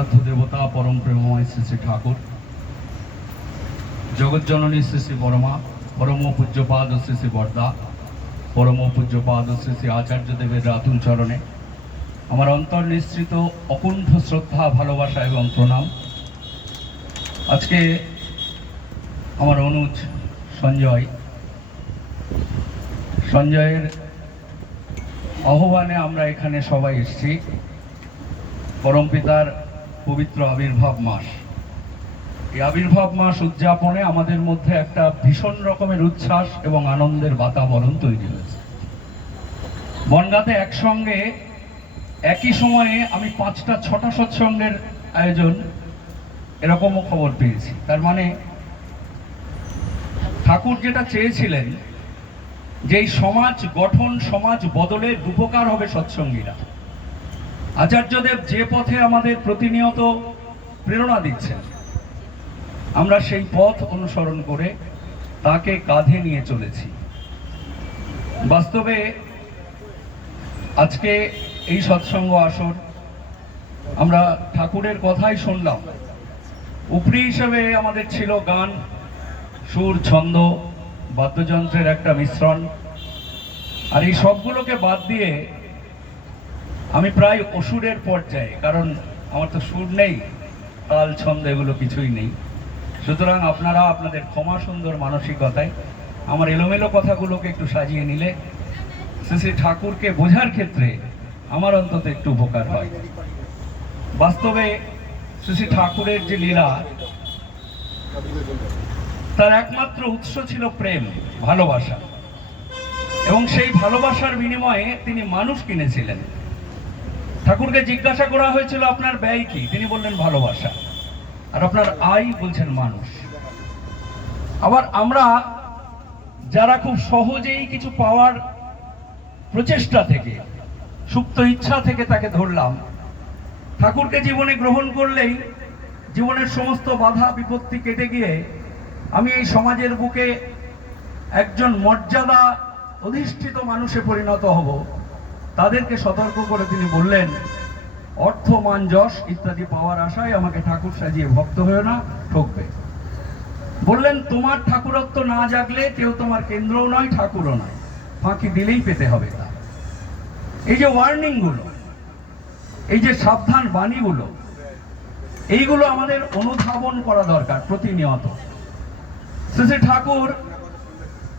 আরাধ্য দেবতা পরম প্রেমময় শ্রী শ্রী ঠাকুর, জগজ্জননী শ্রী শ্রী বড়মা, পরম পূজ্যপাদ শ্রী শ্রী বরদা, পরম পূজ্যপাদ শ্রী শ্রী আচার্যদেবের রাতুল চরণে আমার অন্তর নিঃসৃত অকুণ্ঠ শ্রদ্ধা, ভালোবাসা এবং প্রণাম। আজকে আমার অনুজ সঞ্জয়ের আহ্বানে আমরা এখানে সবাই এসেছি। পরমপিতার পবিত্র আবির্ভাব মাস, এই আবির্ভাব মাস উদযাপনে আমাদের মধ্যে একটা ভীষণ রকমের উচ্ছ্বাস এবং আনন্দের বাতাবরণ তৈরি হয়েছে। বনগাঁতে একসঙ্গে একই সময়ে আমি 5-6টা সৎসঙ্গের আয়োজন এরকমও খবর পেয়েছি। তার মানে ঠাকুর যেটা চেয়েছিলেন যে এই সমাজ গঠন, সমাজ বদলের রূপকার হবে সৎসঙ্গীরা। আচার্যদেব যে পথে আমাদের প্রতিনিয়ত প্রেরণা দিচ্ছেন, আমরা সেই পথ অনুসরণ করে তাকে কাঁধে নিয়ে চলেছি। বাস্তবে আজকে এই সৎসঙ্গ আসর আমরা ঠাকুরের কথাই শুনলাম। উপরি হিসেবে আমাদের ছিল গান, সুর, ছন্দ, বাদ্যযন্ত্রের একটা মিশ্রণ। আর এই সবগুলোকে বাদ দিয়ে আমি প্রায় অসুরের পর্যায়ে, কারণ আমার তো সুর নেই, তাল, ছন্দ এগুলো কিছুই নেই। সুতরাং আপনারা আপনাদের ক্ষমা সুন্দর মানসিকতায় আমার এলোমেলো কথাগুলোকে একটু সাজিয়ে নিলে শ্রী শ্রী ঠাকুরকে বোঝার ক্ষেত্রে আমার অন্তত একটু উপকার হয়। বাস্তবে শ্রী শ্রী ঠাকুরের যে লীলা, তার একমাত্র উৎস ছিল প্রেম, ভালোবাসা। এবং সেই ভালোবাসার বিনিময়ে তিনি মানুষ কিনেছিলেন। ঠাকুরকে জিজ্ঞাসা করা হয়েছিল আপনার ব্যয় কি, তিনি বললেন ভালোবাসা। আর আপনার আয় বলছেন মানুষ। আবার আমরা যারা খুব সহজেই কিছু পাওয়ার প্রচেষ্টা থেকে, সুপ্ত ইচ্ছা থেকে তাকে ধরলাম, ঠাকুরকে জীবনে গ্রহণ করলেই জীবনের সমস্ত বাধা বিপত্তি কেটে গিয়ে আমি এই সমাজের বুকে একজন মর্যাদা অধিষ্ঠিত মানুষে পরিণত হব, তাদেরকে সতর্ক করে তিনি বললেন, অর্থ, মান, যশ ইত্যাদি পাওয়ার আশায় আমাকে ঠাকুর সাজিয়ে ভক্ত হয়েও না, ঠকবে। বললেন, তোমার ঠাকুরত্ব না জাগলে কেউ তোমার কেন্দ্রও নয়, ঠাকুরও নয়, ফাঁকি দিলেই পেতে হবে তা। এই যে ওয়ার্নিং গুলো, এই যে সাবধান বাণীগুলো, এইগুলো আমাদের অনুধাবন করা দরকার প্রতিনিয়ত। শ্রী শ্রী ঠাকুর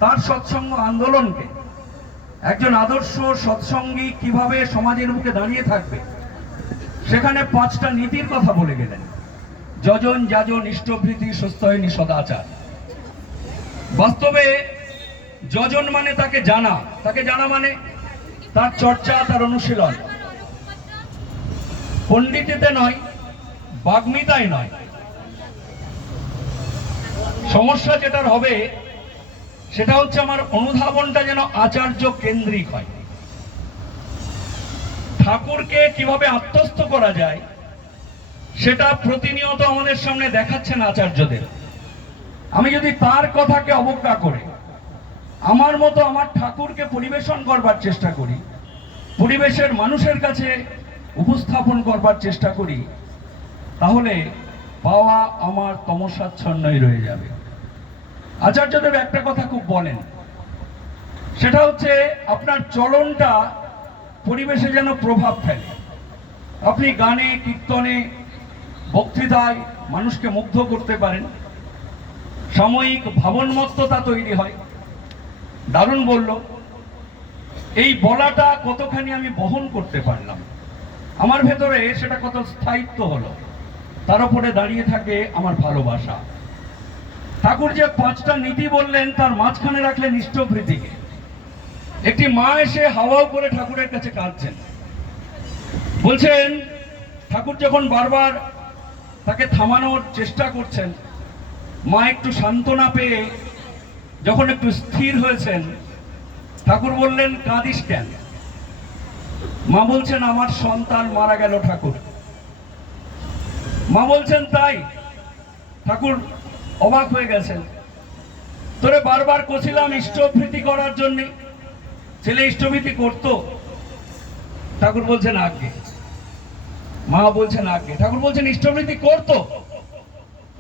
তার সৎসঙ্গ আন্দোলনকে একজন আদর্শ সৎসঙ্গী কিভাবে সমাজের বুকে দাঁড়িয়ে থাকবে, সেখানে 5টা নীতির কথা বলে গেলেন। যজন, যাজন, ইষ্টভৃতি, সুস্থয়নী, সদাচার। বাস্তবে যজন মানে তাকে জানা মানে তার চর্চা, তার অনুশীলন। পণ্ডিতিতে নয়, বাগ্মিতায় নয়। সমস্যা যেটার হবে সেটা হচ্ছে আমার অনুধাবনটা যেন আচার্য কেন্দ্রিক হয়। ঠাকুরকে কিভাবে আত্মস্থ করা যায় সেটা প্রতিনিয়ত আমাদের সামনে দেখাচ্ছেন আচার্যদের। আমি যদি তার কথাকে অবজ্ঞা করে আমার মতো আমার ঠাকুরকে পরিবেশন করবার চেষ্টা করি, পরিবেশের মানুষের কাছে উপস্থাপন করবার চেষ্টা করি, তাহলে পাওয়া আমার তমসাচ্ছন্নই রয়ে যাবে। আচার্যদেব একটা কথা খুব বলেন, সেটা হচ্ছে আপনার চলনটা পরিবেশে যেন প্রভাব ফেলে। আপনি গানে, কীর্তনে, বক্তৃতায় মানুষকে মুগ্ধ করতে পারেন, সাময়িক ভাবনমত্ততা তৈরি হয়। দারুণ বলল। এই বলাটা কতখানি আমি বহন করতে পারলাম, আমার ভেতরে সেটা কত স্থায়িত্ব হলো, তার উপরে দাঁড়িয়ে থাকে আমার ভালোবাসা। ঠাকুর যে 5টা নীতি বললেন, তার মাঝখানে রাখলেন ইষ্টভৃতিকে। একটি মা এসে হাওয়াও করে ঠাকুরের কাছে কাঁদছেন, বলছেন ঠাকুর যখন বারবার তাকে থামানোর চেষ্টা করছেন, মা একটু সান্ত্বনা পেয়ে যখন একটু স্থির হয়েছেন, ঠাকুর বললেন, কাঁদিস কেন? মা বলছেন, আমার সন্তান মারা গেল ঠাকুর। মা বলছেন, তাই? ঠাকুর অবাক হয়ে গেছেন। তোরে বারবার কছিলাম ইষ্টভৃতি করার জন্য, ছেলে ইষ্টভৃতি করতো? ঠাকুর বলছেন, আগে মা বলছেন আগে। ঠাকুর বলছেন ইষ্টবৃত্তি করতো?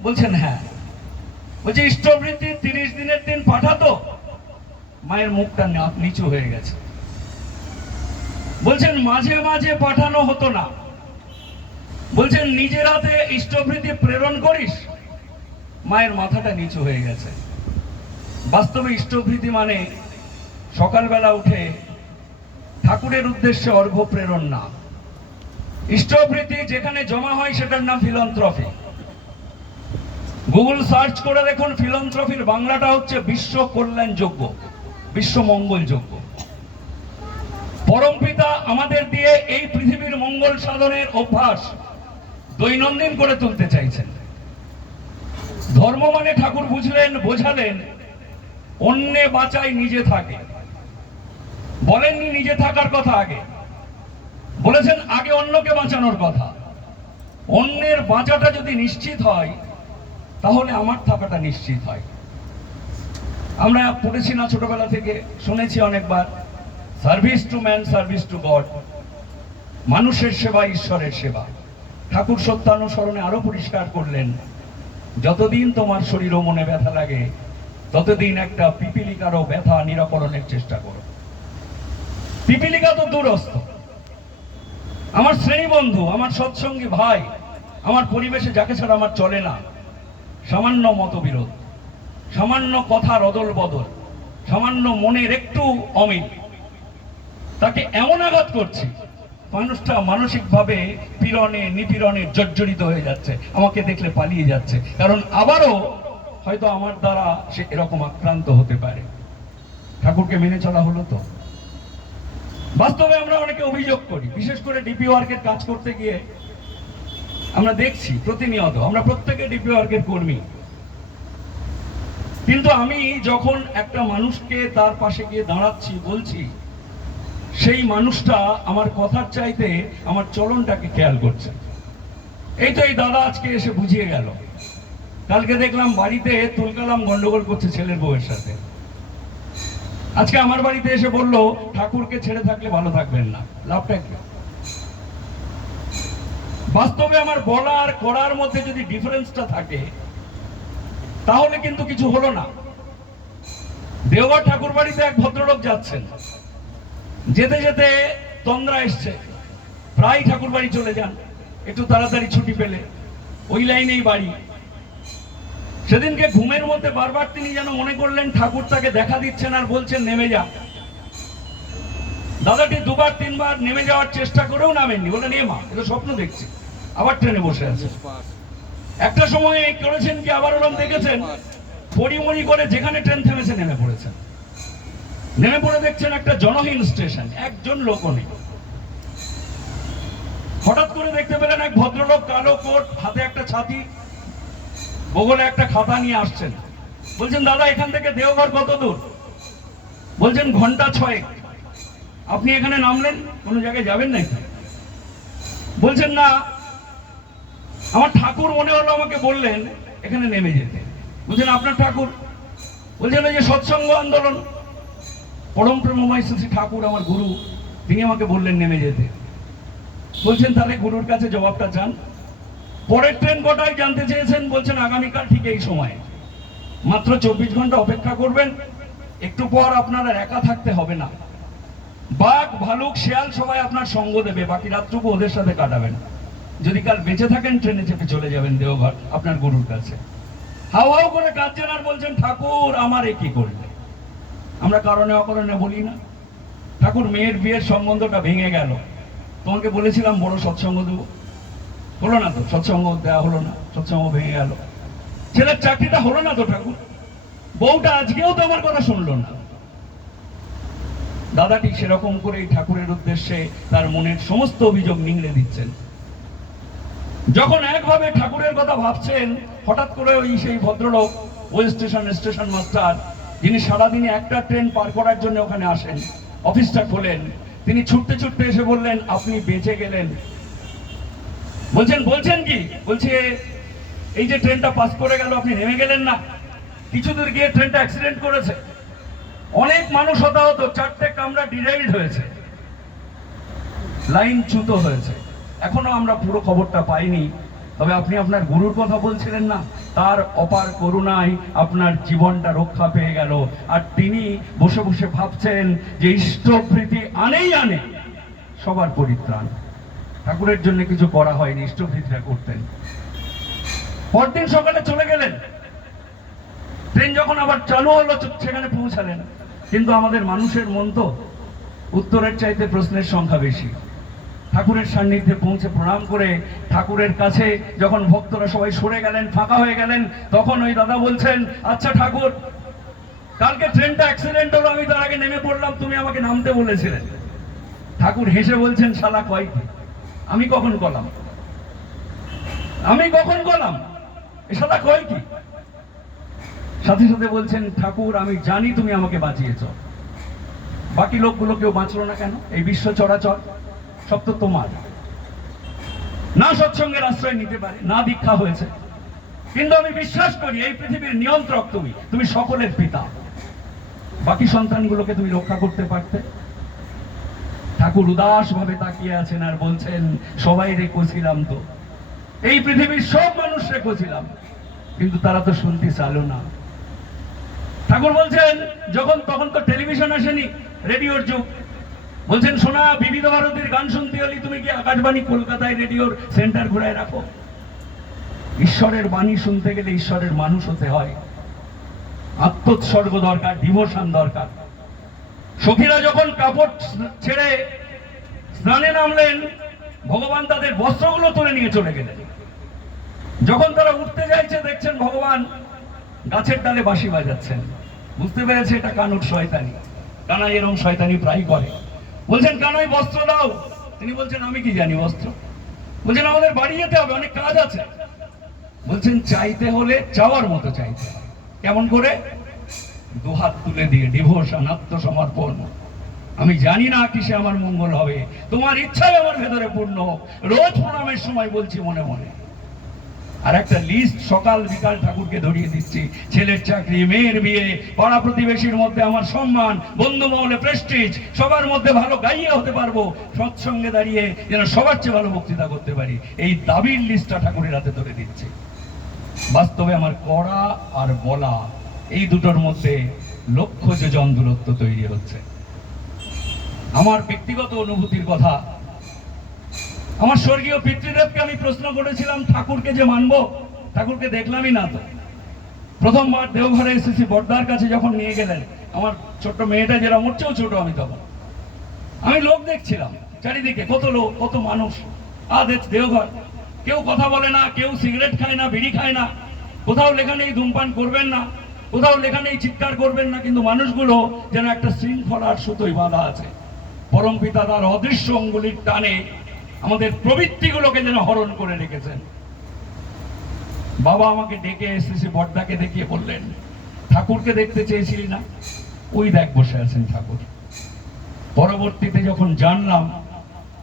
বলছেন হ্যাঁ। বলছে ইষ্টবৃত্তি 30 দিনের দিন পাঠাতো? মায়ের মুখটা নিচু হয়ে গেছে। বলছেন মাঝে মাঝে পাঠানো হতো না। বলছেন নিজের হাতে ইষ্টবৃত্তি প্রেরণ করিস? মায়ের মাথাটা নিচু হয়ে গেছে। বাস্তবে ইষ্টবৃত্তি মানে সকালবেলা উঠে ঠাকুরের উদ্দেশ্যে অর্ঘ্য প্রেরণ না। ইষ্টবৃত্তি যেখানে জমা হয় সেটার নাম ফিলান্থ্রফি। গুগল সার্চ করে দেখুন, ফিলান্থ্রফির বাংলাটা হচ্ছে বিশ্ব কল্যাণ যজ্ঞ, বিশ্ব মঙ্গল যজ্ঞ। পরমপিতা আমাদের দিয়ে এই পৃথিবীর মঙ্গল সাধনের অভ্যাস দৈনন্দিন করে তুলতে চাইছেন। ধর্ম মানে ঠাকুর বোঝালেন অন্যে বাঁচায় নিজে থাকে। বলেননি নিজে থাকার কথা আগে, বলেছেন আগে অন্যকে বাঁচানোর কথা। অন্যের বাঁচাটা যদি নিশ্চিত হয় তাহলে আমার থাকাটা নিশ্চিত হয়। আমরা পড়েছি না ছোটবেলা থেকে, শুনেছি অনেকবার, service to man, service to god. মানুষের সেবা ঈশ্বরের সেবা। ঠাকুর সত্যানুসরণে আরো পরিষ্কার করলেন, যতদিন তোমার শরীর ও মনে ব্যথা লাগে ততদিন একটা পিপিলিকারও ব্যথা নিরাকরণের চেষ্টা করো। পিপিলিকা তো দূরস্থ, আমার শ্রেণী বন্ধু, আমার সৎসঙ্গী ভাই, আমার পরিবেশে যাকে ছাড়া আমার চলে না। সামান্য মতবিরোধ, সামান্য কথার অদল বদল, সামান্য মনের একটু অমিল, তাকে এমন আঘাত করছি মানুষটা মানসিকভাবে পীড়নে নিপীড়নে জর্জরিত হয়ে যাচ্ছে, আমাকে দেখলে পালিয়ে যাচ্ছে, কারণ আবারও হয়তো আমার দ্বারা সে এরকম আক্রান্ত হতে পারে। ঠাকুরকে মেনে চলা হলো তো? বাস্তবে আমরা অনেকে অভিযোগ করি, বিশেষ করে ডিপি ওয়ার্কের কাজ করতে গিয়ে আমরা দেখছি প্রতিনিয়ত, আমরা প্রত্যেকে ডিপি ওয়ার্কের কর্মী, কিন্তু আমি যখন একটা মানুষকে তার পাশে গিয়ে দাঁড়াচ্ছি, বলছি, সেই মানুষটা আমার কথার চাইতে আমার চলনটাকে খেয়াল করছে। এই তো এই দাদা আজকে এসে বুঝিয়ে গেল। কালকে দেখলাম বাড়িতে তুলকালাম গন্ডগোল করছে ছেলের বউয়ের সাথে, আজকে আমার বাড়িতে এসে বলল ঠাকুরকে ছেড়ে থাকলে ভালো থাকবেন না। লাভটা কি? বাস্তবে আমার বলা আর করার মধ্যে যদি ডিফারেন্সটা থাকে তাহলে কিন্তু কিছু হলো না। দেওঘর ঠাকুর বাড়িতে এক ভদ্রলোক যাচ্ছেন, যেতে যেতে তন্দ্রা এসছে, প্রায় ঠাকুর বাড়ি চলে যান একটু তাড়াতাড়ি ছুটি পেলে, ওই লাইনেই বাড়ি। সেদিনকে ঘুমের মধ্যে বারবার তিনি যেন মনে করলেন ঠাকুর তাকে দেখা দিচ্ছেন আর বলছেন নেমে যা। দাদাটি দুবার তিনবার নেমে যাওয়ার চেষ্টা করেও নামেননি, বলেন এ মা, এটা স্বপ্ন দেখছি, আবার ট্রেনে বসে আছে। একটা সময় করেছেন কি, আবার ওরম দেখেছেন পরিমরি করে যেখানে ট্রেন থেমেছে নেমে পড়েছেন। নেমে পড়ে দেখছেন একটা জনহীন স্টেশন, একজন লোক নেই। হঠাৎ করে দেখতে পেলেন এক ভদ্রলোক কালো কোট, হাতে একটা ছাতি, বগলে একটা খাতা নিয়ে আসছেন। বলছেন দাদা এখান থেকে দেওঘর কত দূর? বলছেন ঘন্টা 6। আপনি এখানে নামলেন, কোনো জায়গায় যাবেন নাকি? বলছেন না, আমার ঠাকুর মনে হলো আমাকে বললেন এখানে নেমে যেতে। বলছেন আপনার ঠাকুর? বলছেন ওই যে সৎসঙ্গ আন্দোলন, পরম প্রেমময় শ্রী ঠাকুর আমার গুরু, তিনি আমাকে বললেন নেমে যেতে। বলছেন তাহলে গুরুর কাছে জবাবটা চান। পরের ট্রেন কটায় জানতে চেয়েছেন? বলছেন আগামীকাল ঠিক এই সময়, মাত্র 24 ঘন্টা অপেক্ষা করবেন, একটু পর আপনার আর একা থাকতে হবে না, বাঘ ভালুক শেয়াল সবাই আপনার সঙ্গ দেবে, বাকি রাতটুকু ওদের সাথে কাটাবেন। যদি কাল বেঁচে থাকেন ট্রেনে চেপে চলে যাবেন দেওঘর আপনার গুরুর কাছে। হাউ হাউ করে কাঁদছেন আর বলছেন ঠাকুর আমার এ কি করলে। আমরা কারণে অকারণে বলি না, ঠাকুর মেয়ের বিয়ের সম্বন্ধটা ভেঙে গেল, তোমাকে বলেছিলাম বড় সৎসঙ্গ দেবো, হলো না তো, সৎসঙ্গ দেওয়া হলো না, সৎসঙ্গ ভেঙে গেল। ছেলের চাকরিটা হলো না তো ঠাকুর, বউটা আজকেও তো আমার কথা শুনলো না। দাদাটি সেরকম করে ঠাকুরের উদ্দেশ্যে তার মনের সমস্ত অভিযোগ নিংড়ে দিচ্ছেন। যখন একভাবে ঠাকুরের কথা ভাবছেন, হঠাৎ করে ওই সেই ভদ্রলোক ওই স্টেশন মাস্টার, যিনি সারাদিনে একটা ট্রেন পার করার জন্য ওখানে আসেন, অফিসটা খোলেন, তিনি ছুটতে ছুটতে এসে বললেন আপনি বেঁচে গেলেন। বলছেন কি? বলছে এই যে ট্রেনটা পাস করে গেল আপনি নেমে গেলেন না? কিছু দূর গিয়ে ট্রেনটা অ্যাক্সিডেন্ট করেছে, অনেক মানুষ হতাহত, 4টে কামরা ডিরাইলড হয়েছে, লাইন চ্যুত হয়েছে, এখনো আমরা পুরো খবরটা পাইনি, তবে আপনি আপনার গুরুর কথা বলছিলেন না, তার অপার করুণায় আপনার জীবনটা রক্ষা পেয়ে গেল। আর তিনি বসে বসে ভাবছেন যে ইষ্টভৃতি আনেই আনে সবার পরিত্রাণ। ঠাকুরের জন্য কিছু করা হয়নি, ইষ্টভৃতিরা করতেন। পরদিন সকালে চলে গেলেন, ট্রেন যখন আবার চালু হলো সেখানে পৌঁছালেন। কিন্তু আমাদের মানুষের মন তো উত্তরের চাইতে প্রশ্নের সংখ্যা বেশি। ঠাকুরের সান্নিধ্যে পৌঁছে প্রণাম করে ঠাকুরের কাছে যখন ভক্তরা সবাই সরে গেলেন, ফাঁকা হয়ে গেলেন, তখন ওই দাদা বলছেন, আচ্ছা ঠাকুর, কালকে ট্রেনটা অ্যাক্সিডেন্ট হলো, আমি তার আগে নেমে পড়লাম, তুমি আমাকে নামতে বলেছিলেন। ঠাকুর হেসে বলছেন, শালা কয় কি, আমি কখন গলাম, আমি কখন গলাম, এ শালা কয় কি? সাথে সাথে বলছেন, ঠাকুর আমি জানি তুমি আমাকে বাঁচিয়েছ, বাকি লোকগুলো কেউ বাঁচলো না কেন? এই বিশ্ব চরাচর সব তো তোমার। না সৎসঙ্গের আশ্রয় নিতে পারে, না দীক্ষা হয়েছে, কিন্তু আমি বিশ্বাস করি এই পৃথিবীর নিয়ন্ত্রক তুমি, তুমি সকলের পিতা। বাকি সন্তানগুলোকে তুমি রক্ষা করতে পারতে। ঠাকুর উদাস ভাবে তাকিয়ে আছেন আর বলছেন, সবাই রেখেছিলাম তো, এই পৃথিবীর সব মানুষ রেখেছিলাম, কিন্তু তারা তো শুনতে চালো না। ঠাকুর বলছেন, যখন তখন তো টেলিভিশন আসেনি, রেডিওর যুগ। বলছেন, শোনা, বিবিধ ভারতীর গান শুনতে হলে তুমি কি আকাশবাণী কলকাতায় রেডিওর সেন্টার ঘুরায় রাখো? ঈশ্বরের বাণী শুনতে গেলে ঈশ্বরের মানুষ হতে হয়, আত্মোৎসর্গ দরকার, ডিভোশন দরকার। সখীরা যখন কাপড় ছেড়ে স্নানে নামলেন, ভগবান তাদের বস্ত্রগুলো তুলে নিয়ে চলে গেলেন। যখন তারা উঠতে যাইছে, দেখছেন ভগবান গাছের ডালে বাঁশি বাজাচ্ছেন। বুঝতে পেরেছে এটা কানুর শয়তানি। কানাই এরকম শয়তানি প্রায় করে। বলছেন, কানাই বস্ত্র দাও। তিনি বলছেন, আমি কি জানি বস্ত্র? বলছেন, আমাদের বাড়ি যেতে হবে, অনেক কাজ আছে। বলছেন, চাইতে হলে চাওয়ার মতো চাইতে হবে। কেমন করে? দুহাত তুলে দিয়ে, ডিভোশন, আত্মসমর্পণ। আমি জানি না কিসে আমার মঙ্গল হবে, তোমার ইচ্ছাই আমার ভেতরে পূর্ণ হোক। রোজ প্রণামের সময় বলছি মনে মনে। আর একটা লিস্ট সকাল বিকাল ঠাকুরকে ধরিয়ে দিচ্ছি, ছেলের চাকরি, মেয়ের বিয়ে, পাড়া প্রতিবেশীর মধ্যে আমার সম্মান, বন্ধু মহলে প্রেস্টিজ, সবার মধ্যে ভালো গাইয়ে হতে পারবো, সৎসঙ্গে দাঁড়িয়ে যেন সবার চেয়ে ভালো বক্তৃতা করতে পারি, এই দাবির লিস্টটা ঠাকুরের হাতে ধরে দিচ্ছি। বাস্তবে আমার করা আর বলা, এই দুটোর মধ্যে লক্ষ যোজন দূরত্ব তৈরি হচ্ছে। আমার ব্যক্তিগত অনুভূতির কথা, আমার স্বর্গীয় পিতৃদেবকে আমি প্রশ্ন করেছিলাম, ঠাকুরকে যে মানবো, ঠাকুরকে দেখলামই না তো। প্রথমবার দেওঘরে এসেছি, বড়দার কাছে যখন নিয়ে গেলেন, আমার ছোট্ট মেয়েটা যেরকম, ওর চেয়েও ছোট আমি তখন, আমি লোক দেখছিলাম চারিদিকে, কত লোক, কত মানুষ। দেওঘর, কেউ কথা বলে না, কেউ সিগারেট খায় না, বিড়ি খায় না, কোথাও লেখা নেই ধূমপান করবেন না, কোথাও লেখা নেই চিৎকার করবেন না, কিন্তু মানুষগুলো যেন একটা শৃঙ্খলার সুতোয় বাঁধা আছে। পরম পিতা তার অদৃশ্য অঙ্গুলির টানে আমাদের প্রবৃত্তিগুলোকে যেন হরণ করে রেখেছেন। বাবা আমাকে ডেকে এসেছে, বড়দাকে দেখিয়ে বললেন, ঠাকুরকে দেখতে চেয়েছিলি না, ওই দেখ বসে আছেন ঠাকুর। পরবর্তীতে যখন জানলাম,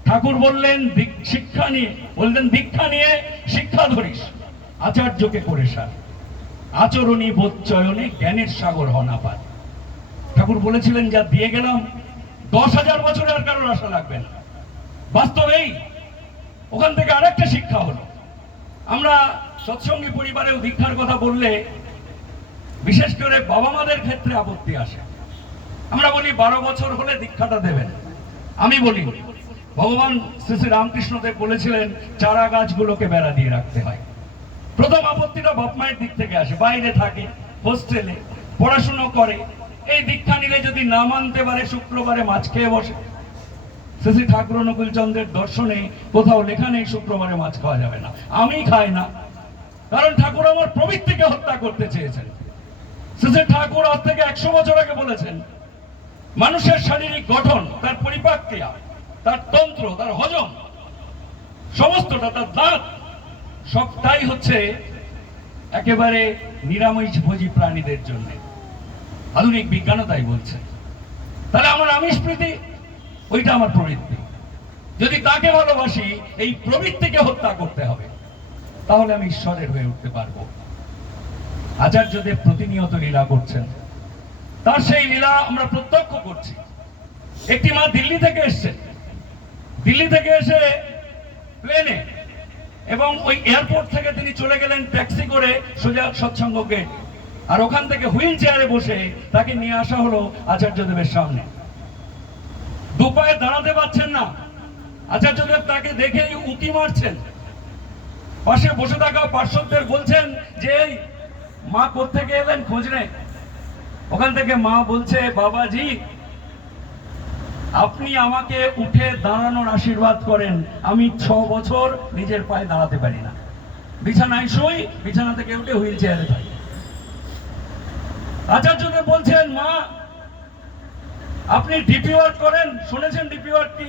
ঠাকুর বললেন শিক্ষা নিয়ে, বললেন দীক্ষা নিয়ে শিক্ষা ধরিস, আচার্যকে করে সার, আচরণী বোধচয়নে জ্ঞানের সাগর হনাপাত। ঠাকুর বলেছিলেন, যা দিয়ে গেলাম 10,000 বছর আর কারোর আশা লাগবে না। বাস্তবেই ওখান থেকে আরেকটা শিক্ষা হলো, আমরা সৎসঙ্গী পরিবারেও দীক্ষার কথা বললে বিশেষ করে বাবা মাদের ক্ষেত্রে আপত্তি আসে। আমরা বলি 12 বছর হলে দীক্ষাটা দেবেন। আমি বলি, ভগবান শ্রী শ্রী রামকৃষ্ণদেব বলেছিলেন চারা গাছগুলোকে বেড়া দিয়ে রাখতে হয়। প্রথম আপত্তিটা বাপ মায়ের দিক থেকে আসে, বাইরে থাকে, হোস্টেলে পড়াশুনো করে, এই দীক্ষা নিলে যদি না মানতে পারে শুক্রবারে মাছ খেয়ে বসে। শ্রী শ্রী ঠাকুর অনুকূল চন্দ্রের দর্শনে কোথাও লেখা নেই শুক্রবারে মাছ খাওয়া যাবে না। আমি খাই না, কারণ ঠাকুর আমার প্রবৃত্তিকে হত্যা করতে চেয়েছেন। শ্রী শ্রী ঠাকুর আজ থেকে 100 বছর আগে বলেছেন, মানুষের শারীরিক গঠন, তার পরিপাক ক্রিয়া, তার তন্ত্র, তার হজম, সমস্তটা, তার দাঁত, সবটাই হচ্ছে একেবারে নিরামিষভোজী প্রাণীদের জন্য। আধুনিক বিজ্ঞানও তাই বলছে। তাহলে আমার আমিষ প্রীতি, ওইটা আমার প্রবৃত্তি। যদি তাকে ভালোবাসি, এই প্রবৃত্তিকে হত্যা করতে হবে, তাহলে আমি ঈশ্বরের হয়ে উঠতে পারবো। আচার্যদেব প্রতিনিয়ত লীলা করছেন, তার সেই লীলা আমরা প্রত্যক্ষ করছি। একটি মা দিল্লি থেকে এসছে, দিল্লি থেকে এসে প্লেনে, এবং ওই এয়ারপোর্ট থেকে তিনি চলে গেলেন ট্যাক্সি করে সোজা সৎসঙ্গ গেট, আর ওখান থেকে হুইল চেয়ারে বসে তাকে নিয়ে আসা হলো আচার্যদেবের সামনে। দুপায়ে দাঁড়াতে পারছেন না, আচার্যদেব তাকে দেখেই উঁকি মারছেন। পাশে বসে থাকা পার্শ্বদের বলছেন যে এই মা কোত্থেকে এলেন, খোঁজ নেই। ওখান থেকে মা বলছে, বাবাজি আপনি আমাকে উঠে দাঁড়ানোর আশীর্বাদ করেন, আমি 6 বছর নিজের পায়ে দাঁড়াতে পারি না, বিছানায় শুই, বিছানা থেকে উঠে হুইল চেয়ারে থাকি। আচার্যদেব বলছেন, মা আপনি ডিপি ওয়ার্ক করেন, শুনেছেন ডিপি ওয়ার্ক কি?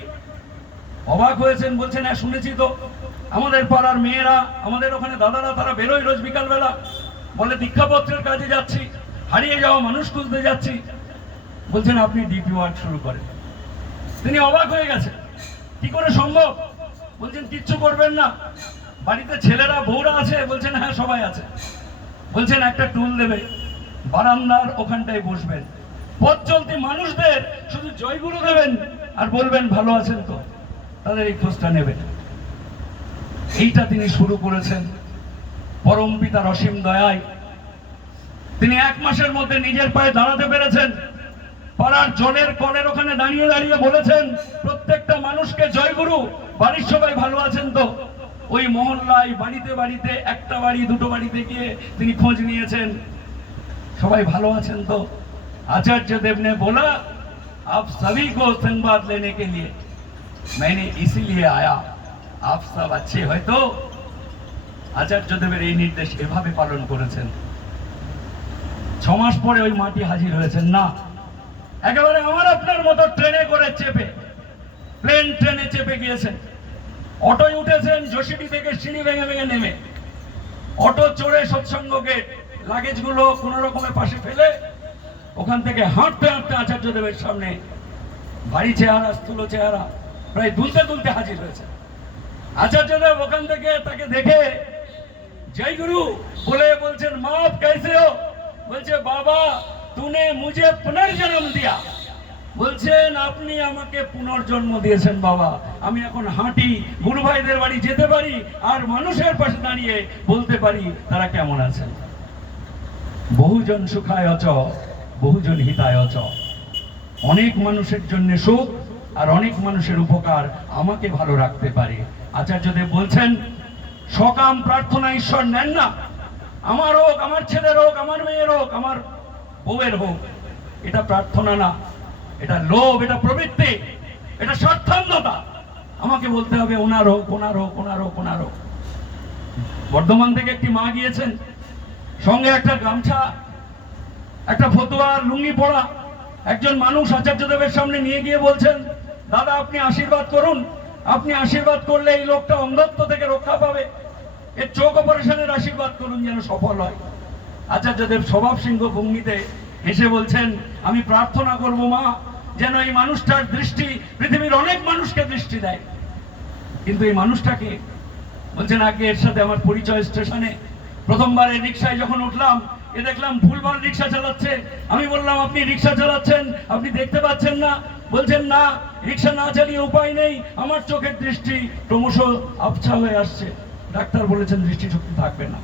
অবাক হয়েছেন, বলছেন হ্যাঁ শুনেছি তো, আমাদের পাড়ার মেয়েরা, আমাদের ওখানে দাদারা, তারা বেরোয় রোজ বিকালবেলা, বলে দীক্ষাপত্রের কাজে যাচ্ছি, হারিয়ে যাওয়া মানুষ খুঁজতে যাচ্ছি। বলছেন আপনি ডিপি ওয়ার্ক শুরু করেন। তিনি অবাক হয়ে গেছেন, কি করে সম্ভব? বলছেন কিচ্ছু করবেন না, বাড়িতে ছেলেরা বউরা আছে? বলছেন হ্যাঁ সবাই আছে। বলছেন একটা টুল দেবে, বারান্দার ওখানটায় বসবেন, পথ চলতি মানুষদের শুধু জয়গুরু দেবেন আর বলবেন ভালো আছেন তো, তাদের এই খোঁজটা নেবেন। এইটা তিনি শুরু করেছেন। পরম পিতার অসীম দয়ায় তিনি 1 মাসের মধ্যে নিজের পায়ে দাঁড়াতে পেরেছেন। পাড়ার জলের কলের ওখানে দাঁড়িয়ে দাঁড়িয়ে বলেছেন প্রত্যেকটা মানুষকে জয়গুরু, বাড়ির সবাই ভালো আছেন তো। ওই মহল্লায় বাড়িতে বাড়িতে, একটা বাড়ি দুটো বাড়িতে গিয়ে তিনি খোঁজ নিয়েছেন, সবাই ভালো আছেন তো। आचार्य देव ने बोला आप सभी को संवाद लेने के लिए मैंने इसीलिए आया, आप सब अच्छे है तो। आचार्य देवेर এই নির্দেশ এভাবে পালন করেছেন। 6 মাস পরে ওই মাটি হাজির হয়েছেন না, একেবারে আমার আপনার মতো ট্রেনে করে চেপে, প্লেন ট্রেনে চেপে গিয়েছেন, অটোয় উঠেছেন, জোশিডি থেকে সিঁড়ি ভেঙে ভেঙে নেমে অটো চড়ে সৎসঙ্গ গেট, লাগেজগুলো কোন রকমের পাশে ফেলে ওখান থেকে হাঁটতে হাঁটতে আচার্যদেবের সামনে, ভারী চেহারা, স্থূল চেহারা, প্রায় দুলতে দুলতে হাজির হয়েছে। আচার্যদেব ওখান থেকে তাকে দেখে জয় গুরু বলে বলছেন মাপ कैसे हो? বলছে বাবা तूने मुझे पुनर्जन्म दिया। বলছেন আপনি আমাকে পুনর্জন্ম দিয়েছেন বাবা, আমি এখন হাঁটি, গুরু ভাইদের বাড়ি যেতে পারি, আর মানুষের পাশে দাঁড়িয়ে বলতে পারি তারা কেমন আছেন। বহুজন সুখায় চ বহুজন হিতায় চ, অনেক মানুষের জন্য সুখ আর অনেক মানুষের উপকার আমাকে ভালো রাখতে পারে। আচার্যদেব বলছেন সকাম প্রার্থনা ঈশ্বর নেন না, আমার হোক, আমার ছেলের হোক, আমার মেয়ের হোক, আমার বউয়ের হোক, এটা প্রার্থনা না, এটা লোভ, এটা প্রবৃত্তি, এটা স্বার্থান্ধতা। আমাকে বলতে হবে ওনার হোক, ওনার হোক, ওনার হোক, ওনার হোক। বর্ধমান থেকে একটি মা গিয়েছেন, সঙ্গে একটা গামছা, একটা ফতুয়া, লুঙ্গি পরা একজন মানুষ আচার্যদেবের সামনে নিয়ে গিয়ে বলছেন দাদা আপনি আশীর্বাদ করুন, আপনি আশীর্বাদ করলে এই লোকটা অন্ধত্ব থেকে রক্ষা পাবে, এর চোখ অপারেশনের আশীর্বাদ করুন যেন সফল হয়। আচার্যদেব স্বভাব সিংহ ভঙ্গিতে হেসে বলছেন আমি প্রার্থনা করব মা যেন এই মানুষটার দৃষ্টি পৃথিবীর অনেক মানুষকে দৃষ্টি দেয়। কিন্তু এই মানুষটাকে বলছেন আগে এর সাথে আমার পরিচয় স্টেশনে প্রথমবার এই রিক্সায় যখন উঠলাম, এ দেখলাম ভুলভাল রিক্সা চালাচ্ছে। আমি বললাম আপনি রিক্সা চালাচ্ছেন, আপনি দেখতে পাচ্ছেন না? বলছেন না, রিক্সা না চালিয়ে উপায় নেই, আমার চোখের দৃষ্টি ক্রমশ আবছা হয়ে আসছে। ডাক্তার বলেছেন দৃষ্টিশক্তি থাকবে না।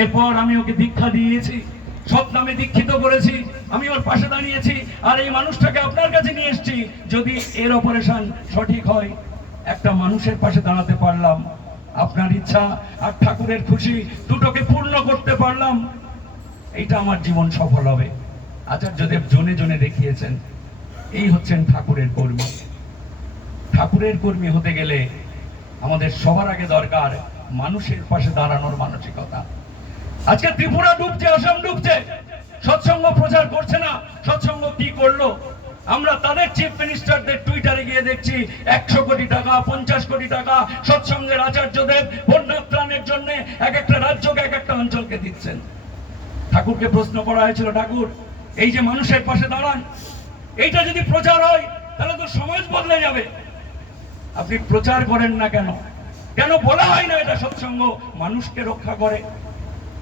এরপর আমি ওকে দীক্ষা দিয়েছি, সৎ নামে দীক্ষিত করেছি, আমি ওর পাশে দাঁড়িয়েছি, আর এই মানুষটাকে আপনার কাছে নিয়ে এসেছি। যদি এর অপারেশন সঠিক হয়, একটা মানুষের পাশে দাঁড়াতে পারলাম, আপনার ইচ্ছা আর ঠাকুরের খুশি দুটোকে পূর্ণ করতে পারলাম, এইটা আমার জীবন সফল হবে। আচার্যদেব জনে জনে দেখিয়েছেন এই হচ্ছেন ঠাকুরের কর্মী। ঠাকুরের কর্মী হতে গেলে আমাদের সবার আগে দরকার মানুষের পাশে দাঁড়ানোর মানসিকতা। আজকে ত্রিপুরা ডুবছে, আসাম ডুবছে, সৎসঙ্গ প্রচার করছে না। সৎসঙ্গ কি করলো? আমরা তাদের চিফ মিনিস্টারদের টুইটারে গিয়ে দেখছি 100 কোটি টাকা, 50 কোটি টাকা সৎসঙ্গের আচার্যদেব বন্যা ত্রাণের জন্য এক একটা রাজ্যকে, এক একটা অঞ্চলকে দিচ্ছেন। ঠাকুরকে প্রশ্ন করা হয়েছিল, ঠাকুর এই যে মানুষের পাশে দাঁড়ান, এইটা যদি প্রচার হয় তাহলে তো সমাজ বদলে যাবে, আপনি প্রচার করেন না কেন? কেন বলা হয় না এটা সৎসঙ্গ মানুষকে রক্ষা করে?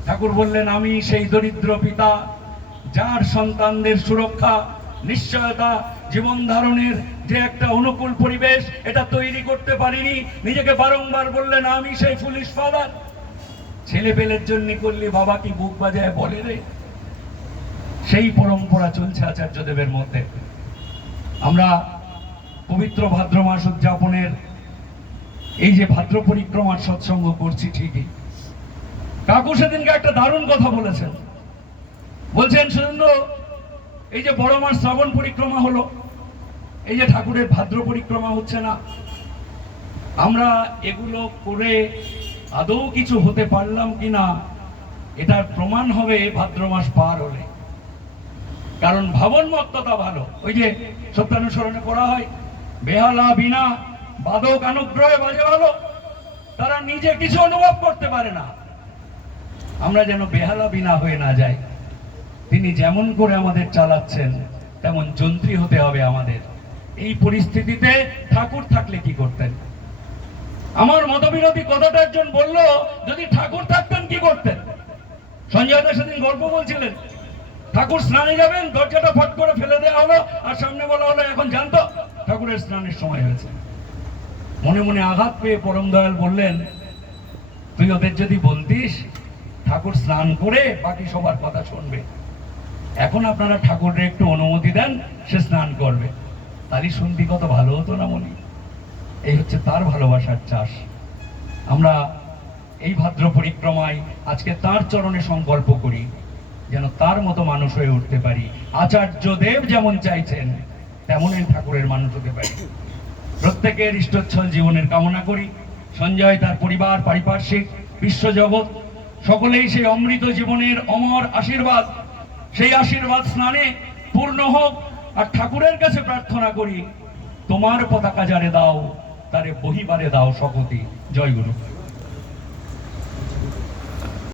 ঠাকুর বললেন আমি সেই দরিদ্র পিতা যার সন্তানদের সুরক্ষা, নিশ্চয়তা, জীবন ধারণের যে একটা অনুকূল পরিবেশ এটা তৈরি করতে পারিনি, নিজেকে বারংবার বললেন আমি সেই ফুলিশ ফাদার। ছেলে পেলের জন্য করলি বাবা কি বুক বাজায় বলে রে। সেই পরম্পরা চলছে আচার্যদেবের মধ্যে। আমরা পবিত্র ভাদ্র মাস উদযাপনের এই যে ভাদ্র পরিক্রমার সৎসঙ্গ করছি ঠিকই, কাকু সেদিনকে একটা দারুণ কথা বলেছেন। বলছেন সুরেন্দ্র, এই যে বড় মাস শ্রাবণ পরিক্রমা হলো, এই যে ঠাকুরের ভাদ্র পরিক্রমা হচ্ছে না, আমরা এগুলো করে আদৌ কিছু হতে পারলাম কিনা এটার প্রমাণ হবে ভাদ্র মাস পার হলে। কারণ ভাবন মত্ততা ভালো, ওই যে সত্যানুসরণে পড়া হয়, বেহালা বিনা বাদক অনুগ্রহে বাজে ভালো। তারা নিজে কিছু অনুভব করতে পারে না, আমরা যেন বেহালা বিনা হয়ে না যাই। তিনি যেমন করে আমাদের চালাচ্ছেন তেমন যন্ত্রী হতে হবে আমাদের। এই পরিস্থিতিতে ঠাকুর থাকলে কি করতেন? আমার মতবিরোধী কথাটা একজন বলল, যদি ঠাকুর থাকতেন কি করতেন? সঞ্জয় দা সেদিন গল্প বলছিলেন, ঠাকুর স্নানে যাবেন, দরজাটা ফট করে ফেলে দেওয়া হলো, আর সামনে বলা হলো এখন জানতো ঠাকুরের স্নানের সময় হয়েছে। মনে মনে আঘাত পেয়ে পরম দয়াল বললেন, তুই ওদের যদি বলতিস ঠাকুর স্নান করে বাকি সবার কথা শুনবে, এখন আপনারা ঠাকুরের একটু অনুমতি দেন, সে স্নান করবে, তারই শুনবি কত ভালো হতো না মনি। এই হচ্ছে তার ভালোবাসার চাষ। আমরা এই ভাদ্র পরিক্রমায় আজকে তার চরণে সংকল্প করি যেন তার মতো মানুষ হয়ে উঠতে পারি। আচার্যদেব যেমন চাইছেন তেমনই ঠাকুরের মানুষ হতে পারি। প্রত্যেকের ইষ্টচ্ছল জীবনের কামনা করি। সঞ্জয়, তার পরিবার, পারিপার্শ্বিক, বিশ্বজগৎ সকলেই সেই অমৃত জীবনের অমর আশীর্বাদ, সেই আশীর্বাদ স্নানে পূর্ণ হোক। আর ঠাকুরের কাছে প্রার্থনা করি, তোমার পতাকা যারে দাও তারে বহিবারে দাও শপথি। জয় গুরু।